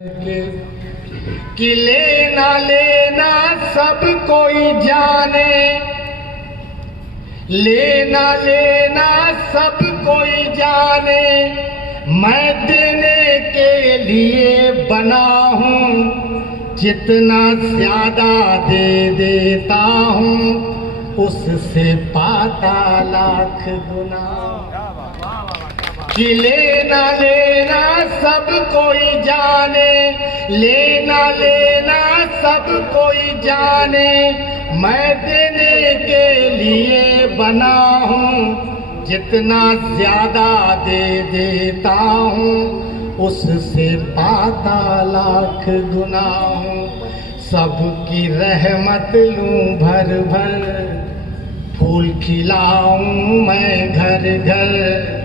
कि लेना लेना सब कोई जाने, लेना लेना सब कोई जाने, मैं देने के लिए बना हूँ, जितना ज्यादा दे देता हूँ उससे पाता लाख गुना। कि लेना लेना सब कोई जाने, लेना लेना सब कोई जाने, मैं देने के लिए बना हूँ, जितना ज्यादा दे देता हूँ उससे पाता लाख गुना हूँ। सबकी रहमत लूँ भर भर, फूल खिलाऊं मैं घर घर,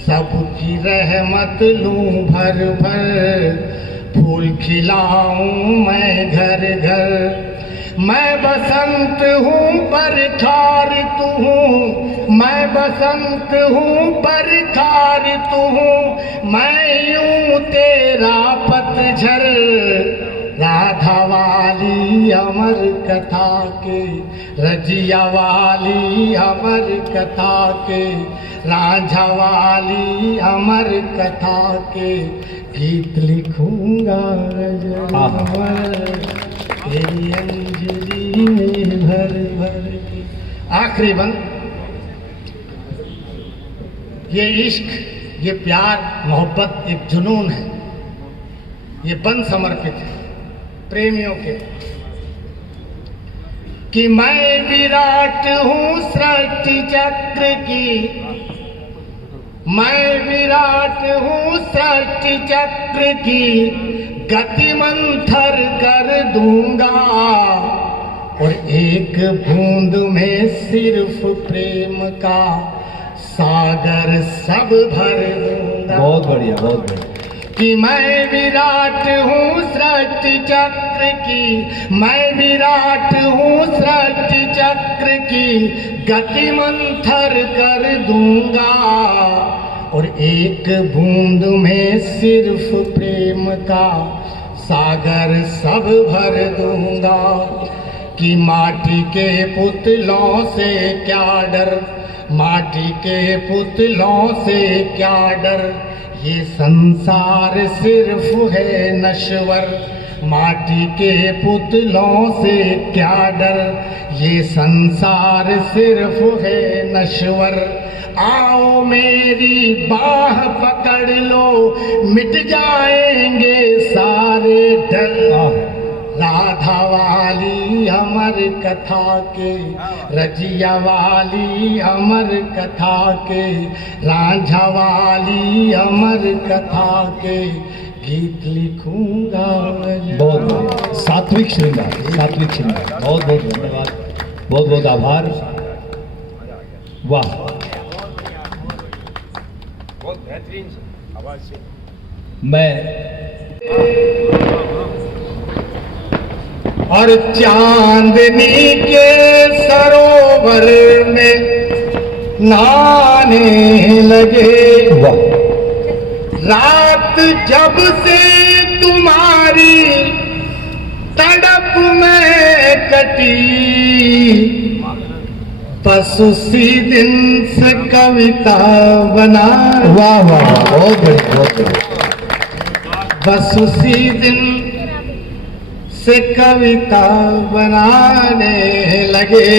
सबकी रहमत लूं भर भर, फूल खिलाऊं मैं घर घर। मैं बसंत हूँ बरखा ऋतु हूँ, मैं बसंत हूँ बरखा ऋतु हूँ, मैं यूं तेरा पतझड़। राधा वाली अमर कथा के, रजिया वाली अमर कथा के, राझा वाली अमर कथा के, गीत लिखूंगा तेरी अंजलि में भर भर के। आखिरी बंद, ये इश्क, ये प्यार मोहब्बत एक जुनून है, ये बंद समर्पित है प्रेमियों के। कि मैं विराट हूँ सृष्टि चक्र की, मैं विराट हूँ सृष्टि चक्र की, गति मंथर कर दूंगा, और एक बूंद में सिर्फ प्रेम का सागर सब भर दूंगा। बहुत बढ़िया, बहुत बढ़िया। कि मैं विराट हूँ सृष्टि चक्र की, मैं विराट हूँ सृष्टि चक्र की, गति मंथर कर दूंगा, और एक बूंद में सिर्फ प्रेम का सागर सब भर दूंगा। कि माटी के पुतलों से क्या डर, माटी के पुतलों से क्या डर, ये संसार सिर्फ है नश्वर, माटी के पुतलों से क्या डर, ये संसार सिर्फ है नश्वर। आओ मेरी बाह पकड़ लो, मिट जाएंगे सारे डर। राधा वाली अमर कथा के, रजिया वाली अमर कथा के, राझा वाली अमर कथा के, गीत लिखूंगा। बहुत बहुत सात्विक श्रृंगार, सात्विक श्रृंगार। बहुत बहुत धन्यवाद, बहुत बहुत आभार। वाह, बहुत बेहतरीन आवाज से। मैं और चांदनी के सरोवर में नहाने लगे, वाह, रात जब से तुम्हारी तड़प में कटी, बस उसी दिन से कविता बना। वाह वाह, बहुत बढ़िया, बहुत बढ़िया। बस उसी दिन से कविता बनाने लगे,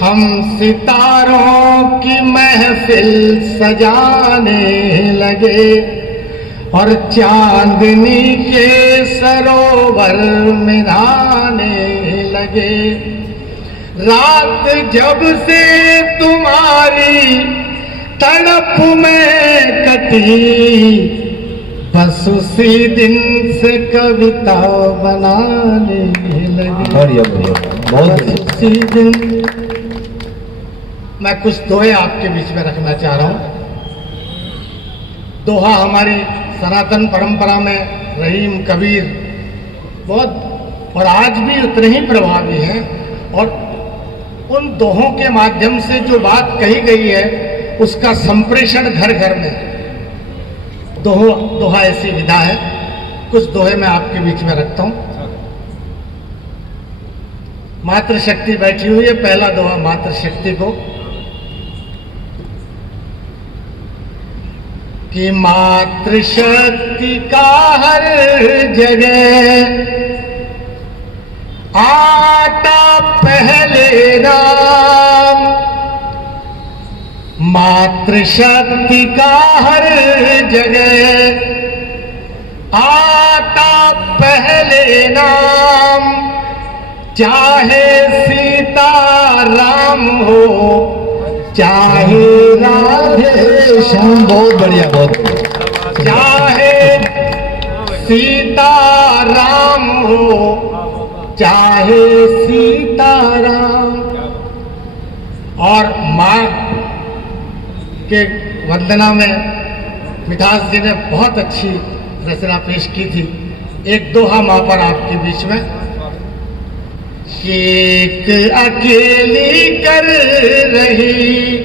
हम सितारों की महफिल सजाने लगे, और चांदनी के सरोवर में नहाने लगे। रात जब से तुम्हारी तड़प में कटी, बस उसी दिन से कविता बनाने लगे। बढ़िया बढ़िया, बहुत बढ़िया। उसी दिन मैं कुछ दोहे आपके बीच में रखना चाह रहा हूँ। दोहा हमारी सनातन परंपरा में रहीम, कबीर बहुत और आज भी उतने ही प्रभावी हैं, और उन दोहों के माध्यम से जो बात कही गई है उसका संप्रेषण घर घर में। दोहा ऐसी विधा है कुछ दोहे मैं आपके बीच में रखता हूं। मातृशक्ति बैठी हुई है, पहला दोहा मातृशक्ति को कि मातृशक्ति का हर जगह आता पहले नाम, मातृशक्ति का हर जगह आता पहले नाम, चाहे सीता राम हो चाहे राधे श्याम। बहुत बढ़िया, बहुत बढ़िया। चाहे सीता राम हो चाहे सीता राम। और माँ के वंदना में मिठास जी ने बहुत अच्छी रचना पेश की थी। एक दोहा माँ पर आपके बीच में कि एक अकेली कर रही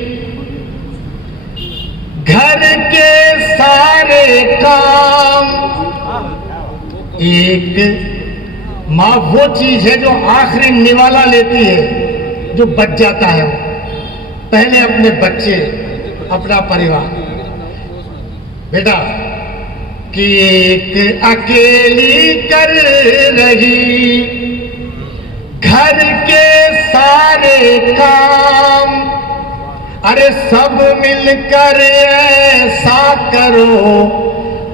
घर के सारे काम। एक माँ वो चीज है जो आखिरी निवाला लेती है, जो बच जाता है। पहले अपने बच्चे, अपना परिवार। बेटा कि एक अकेली कर रही घर के सारे काम, अरे सब मिलकर ऐसा करो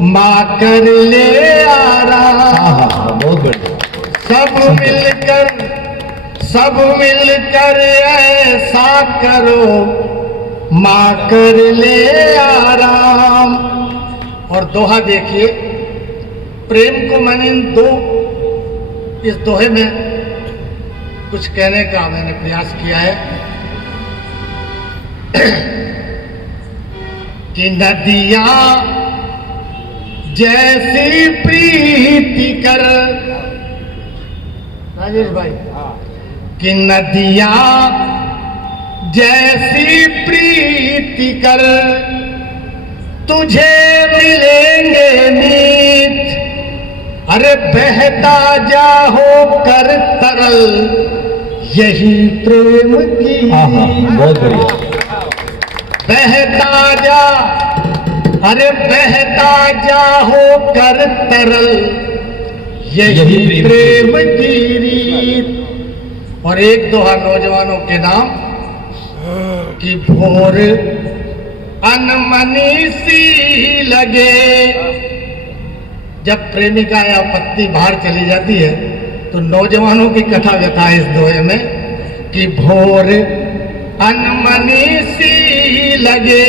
माँ कर ले आराम। बहुत बढ़िया। सब मिलकर ऐसा करो माँ कर ले आराम। और दोहा देखिए, प्रेम को मैंने इस दोहे में कुछ कहने का मैंने प्रयास किया है कि नदियां जैसी प्रीति कर, राजेश भाई, कि नदियां जैसी प्रीति कर तुझे मिलेंगे मीत। अरे बहता जा हो कर तरल यही प्रेम की। बहुत बढ़िया। बहता जा, अरे बहता जा हो कर तरल यही प्रेम की रीत। और एक दोहा नौजवानों के नाम कि भोर अनमनी सी लगे। जब प्रेमिका या पत्नी बाहर चली जाती है तो नौजवानों की कथा व्यथा है इस दोहे में कि भोर अनमनी सी लगे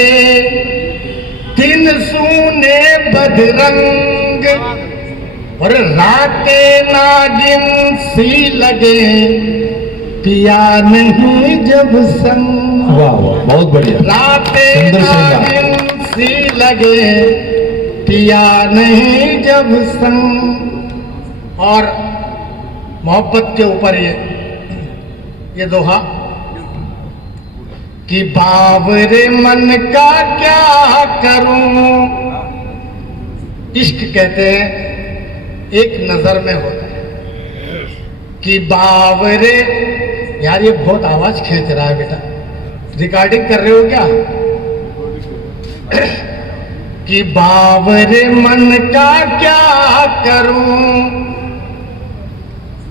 दिन सूने बदरंग और रातें नागिन सी लगे पिया नहीं जब संग। वाह वाह, बहुत बढ़िया। रातें नागिन सी लगे पिया नहीं जब संग। और मोहब्बत के ऊपर ये दोहा कि बावरे मन का क्या करूं। इश्क कहते हैं एक नजर में होता है कि बावरे। यार ये बहुत आवाज खींच रहा है बेटा, रिकॉर्डिंग कर रहे हो क्या? कि बावरे मन का क्या करूं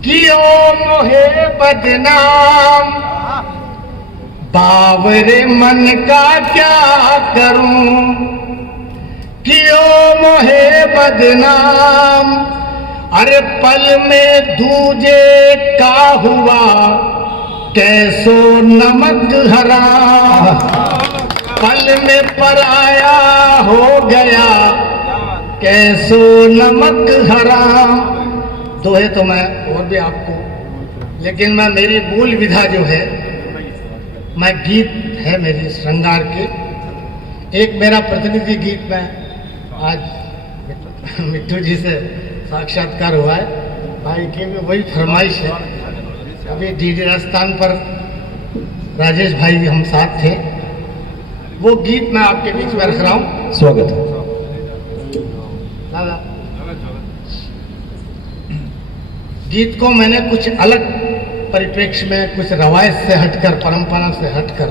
कि ओ मोहे बदनाम। बावरे मन का क्या करूं कि ओ मोहे बदनाम। अरे पल में दूजे का हुआ कैसो नमक हराम। पल में पराया हो गया कैसो नमक हराम। दोहे तो मैं और भी आपको, लेकिन मैं मेरी मूल विधा जो है, मैं गीत है मेरी श्रृंगार की। एक मेरा प्रतिनिधि गीत में आज मिट्टू जी से साक्षात्कार हुआ है, भाई की भी वही फरमाइश है। अभी डीडी राजस्थान पर राजेश भाई हम साथ थे, वो गीत मैं आपके बीच में रख रहा हूँ। स्वागत है। दादा गीत को मैंने कुछ अलग परिप्रेक्ष्य में, कुछ रवायत से हटकर, परंपरा से हटकर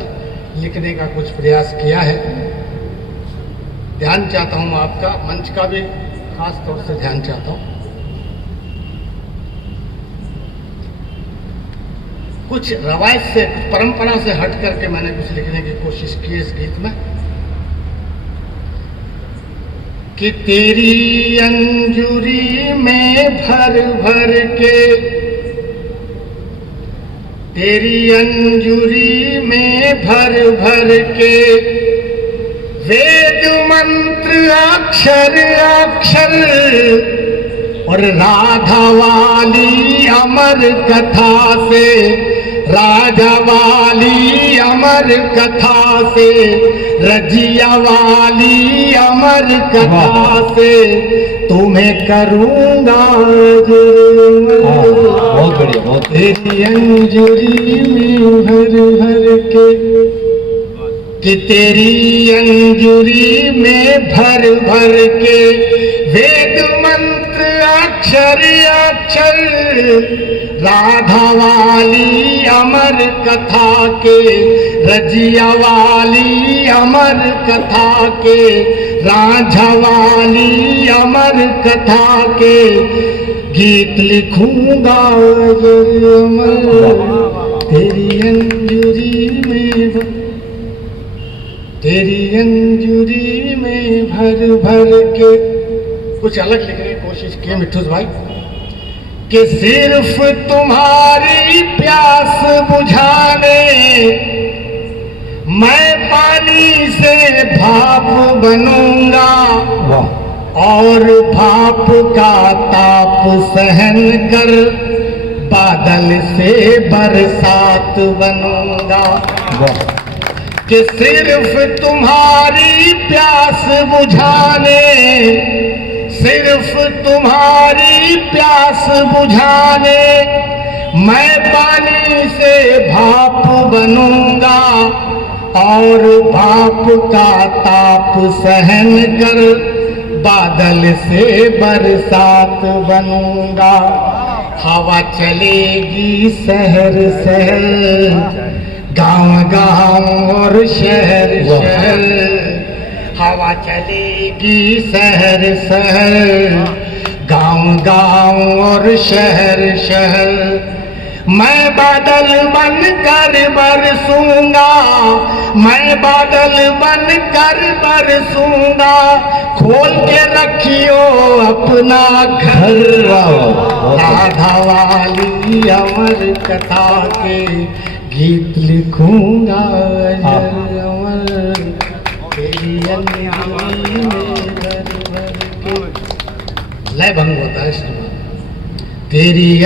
लिखने का कुछ प्रयास किया है। ध्यान चाहता हूं आपका, मंच का भी खास तौर से ध्यान चाहता हूं। कुछ रवायत से, कुछ परंपरा से हट करके मैंने कुछ लिखने की कोशिश की इस गीत में कि तेरी अंजुरी में भर भर के, तेरी अंजुरी में भर भर के वेद मंत्र अक्षर अक्षर और राधा वाली अमर कथा से, राजा वाली अमर कथा से, रजिया वाली अमर कथा से तुम्हें करूंगा जरूर। बहुत बढ़िया, बहुत तेरी अंजुरी में भर भर के, कि तेरी अंजुरी में भर भर के वेद मंत्र अक्षर अक्षर राधा वाली अमर कथा के, रजिया वाली अमर कथा के, राझा वाली अमर कथा के गीत लिखूंगा अमर। तेरी अंजुरी में, तेरी अंजुरी में भर भर के, कुछ अलग लिखने की कोशिश की मिठूस भाई, कि सिर्फ तुम्हारी प्यास बुझाने मैं पानी से भाप बनूंगा और भाप का ताप सहन कर बादल से बरसात बनूंगा। कि सिर्फ तुम्हारी प्यास बुझाने, सिर्फ तुम्हारी प्यास बुझाने मैं पानी से भाप बनूंगा और भाप का ताप सहन कर बादल से बरसात बनूंगा। हवा चलेगी शहर शहर, गांव गांव और शहर शहर, हवा चलेगी शहर शहर, गांव गांव और शहर शहर। मैं बादल बनकर बरसूंगा, मैं बादल बनकर बरसूंगा, खोल के रखियो अपना घर। राधा वाली अमर कथा के गीत लिखूंगा अमर। तेरी अंजुरी में भर भर के, लय भंग होता है श्रीमान। तेरी